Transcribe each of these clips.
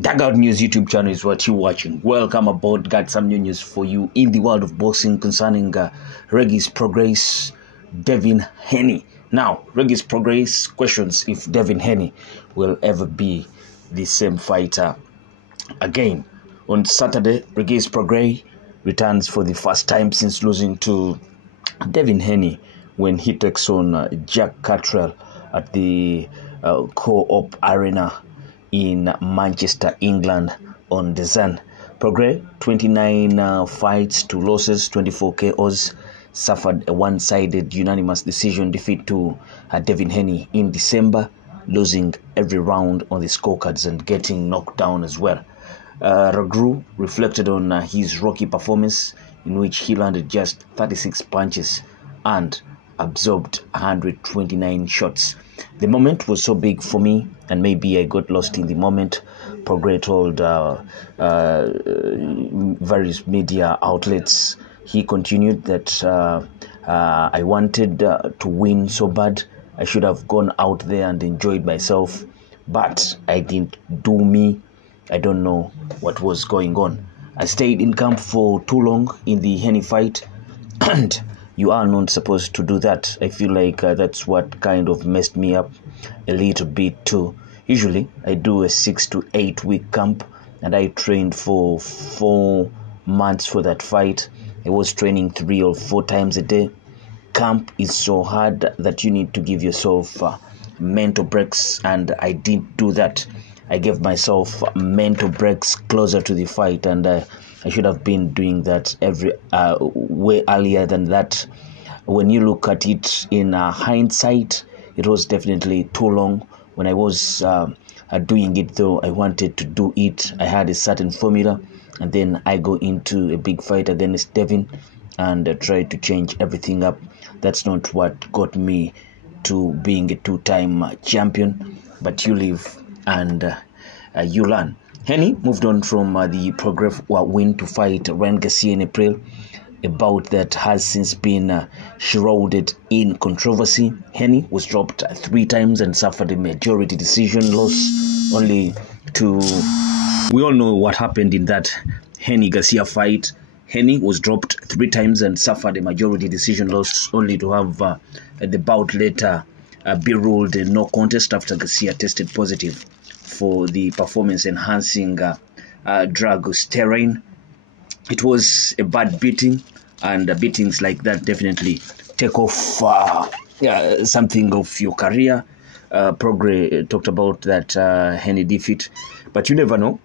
Dugout News YouTube channel is what you're watching. Welcome aboard. Got some new news for you in the world of boxing concerning Regis Prograis, Devin Haney. Now, Regis Prograis questions if Devin Haney will ever be the same fighter again. On Saturday, Regis Prograis returns for the first time since losing to Devin Haney when he takes on Jack Catterall at the Co-op Arena in Manchester, England on DAZN. Prograis, 29 fights, 2 losses, 24 KOs, suffered a one-sided unanimous decision defeat to Devin Haney in December, losing every round on the scorecards and getting knocked down as well. Rougarou reflected on his rocky performance, in which he landed just 36 punches and absorbed 129 shots. The moment was so big for me, and maybe I got lost in the moment. Prograis told various media outlets. He continued that I wanted to win so bad. I should have gone out there and enjoyed myself, but I didn't do me. I don't know what was going on. I stayed in camp for too long in the Haney fight, and you are not supposed to do that. I feel like that's what kind of messed me up a little bit too. Usually, I do a 6 to 8 week camp, and I trained for 4 months for that fight. I was training 3 or 4 times a day. Camp is so hard that you need to give yourself mental breaks, and I didn't do that. I gave myself mental breaks closer to the fight, and I should have been doing that way earlier than that. When you look at it in hindsight, it was definitely too long. When I was doing it, though, I wanted to do it. I had a certain formula, and then I go into a big fight against Devin and try to change everything up. That's not what got me to being a 2-time champion, but you live and you learn. Haney moved on from the Prograis win to fight Ryan Garcia in April. A bout that has since been shrouded in controversy. Haney was dropped 3 times and suffered a majority decision loss, only to... We all know what happened in that Haney-Garcia fight. Haney was dropped 3 times and suffered a majority decision loss, only to have the bout later be ruled a no contest after Garcia tested positive for the performance-enhancing drug steroid. It was a bad beating, and beatings like that definitely take off something of your career. Prograis talked about that Haney defeat, but you never know.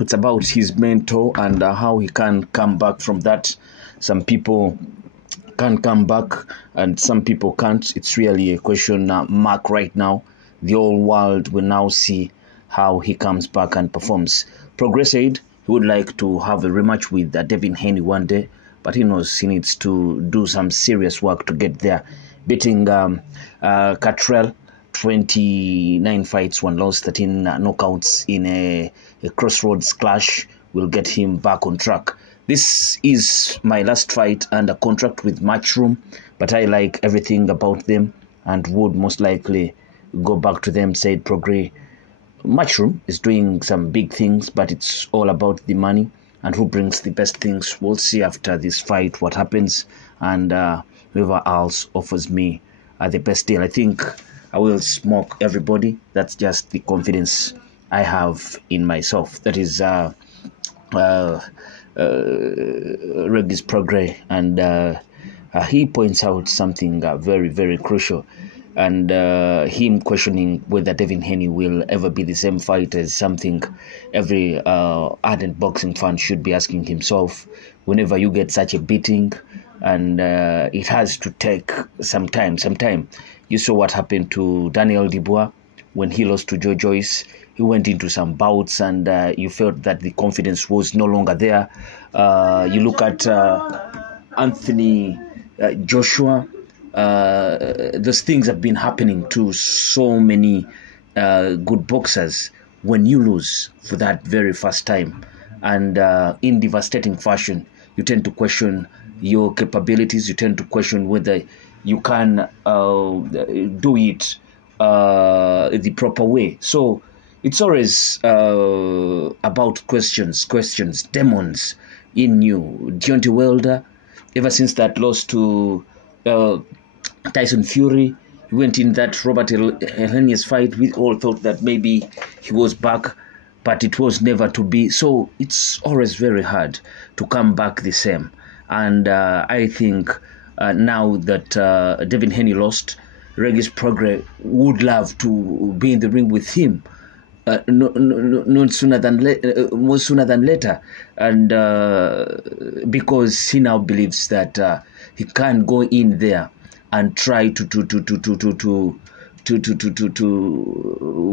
It's about his mentor and how he can come back from that. Some people can come back and some people can't. It's really a question mark right now. The whole world will now see how he comes back and performs. Prograis said he would like to have a rematch with Devin Haney one day, but he knows he needs to do some serious work to get there. Beating Catterall, 29 fights, 1 loss, 13 knockouts in a crossroads clash will get him back on track. This is my last fight under contract with Matchroom, but I like everything about them and would most likely go back to them, said Prograis. Matchroom is doing some big things, but it's all about the money and who brings the best things. We'll see after this fight what happens, and whoever else offers me the best deal. I think I will smoke everybody. That's just the confidence I have in myself. That is Regis Prograis, and he points out something very, very crucial. And him questioning whether Devin Haney will ever be the same fighter is something every ardent boxing fan should be asking himself. Whenever you get such a beating, and it has to take some time. You saw what happened to Daniel Dubois when he lost to Joe Joyce. He went into some bouts, and you felt that the confidence was no longer there. You look at Anthony Joshua. Those things have been happening to so many good boxers. When you lose for that very first time and in devastating fashion, you tend to question your capabilities. You tend to question whether you can do it the proper way. So it's always about questions, demons in you. Deontay Wilder, ever since that loss to Tyson Fury, he went in that Robert Helenius fight. We all thought that maybe he was back, but it was never to be. So it's always very hard to come back the same. And I think now that Devin Haney lost, Regis Prograis would love to be in the ring with him. More sooner than later, and because he now believes that he can't go in there and try to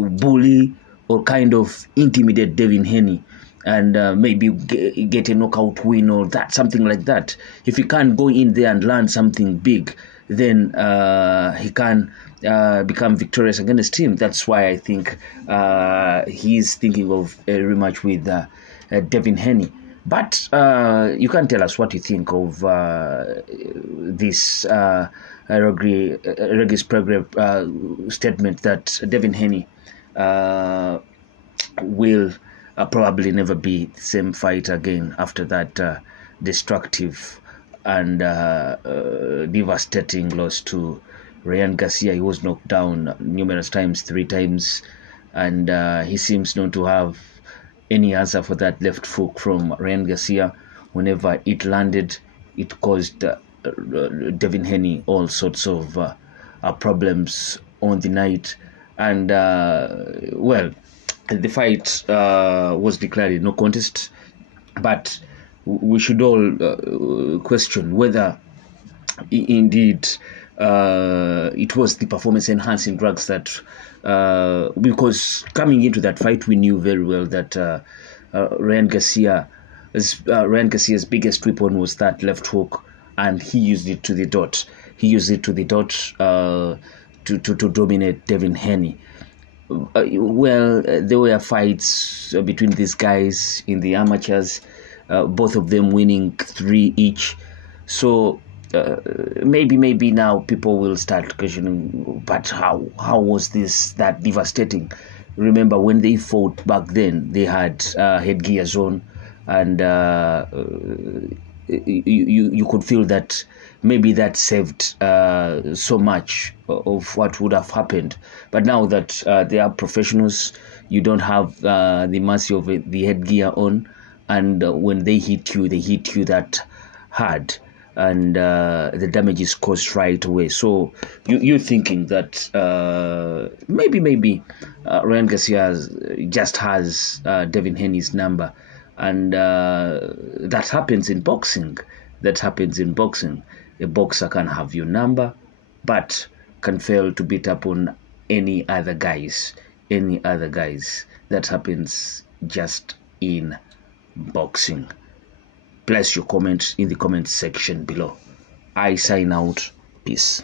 bully or kind of intimidate Devin Haney and maybe get a knockout win or that, something like that. If he can't go in there and learn something big, then he can become victorious against him. That's why I think he's thinking of a rematch with Devin Haney. But you can tell us what you think of this Regis Prograis statement that Devin Haney will probably never be the same fighter again after that destructive and devastating loss to Ryan Garcia. He was knocked down numerous times, 3 times, and he seems not to have any answer for that left hook from Ryan Garcia. Whenever it landed, it caused Devin Haney all sorts of problems on the night. And, well, the fight was declared no contest, but we should all question whether indeed it was the performance-enhancing drugs that, because coming into that fight, we knew very well that Ryan Garcia's biggest weapon was that left hook, and he used it to the dot. He used it to the dot to dominate Devin Haney. Well, there were fights between these guys in the amateurs, both of them winning 3 each. So maybe now people will start questioning, but how was this that devastating? Remember, when they fought back then, they had headgears on, and you could feel that maybe that saved so much of what would have happened. But now that they are professionals, you don't have the mercy of the headgear on, and when they hit you that hard, and the damage is caused right away. So you're thinking that maybe Ryan Garcia just has Devin Haney's number, and that happens in boxing. A boxer can have your number, but can fail to beat up on any other guys. That happens just in boxing. Place your comment in the comment section below. I sign out. Peace.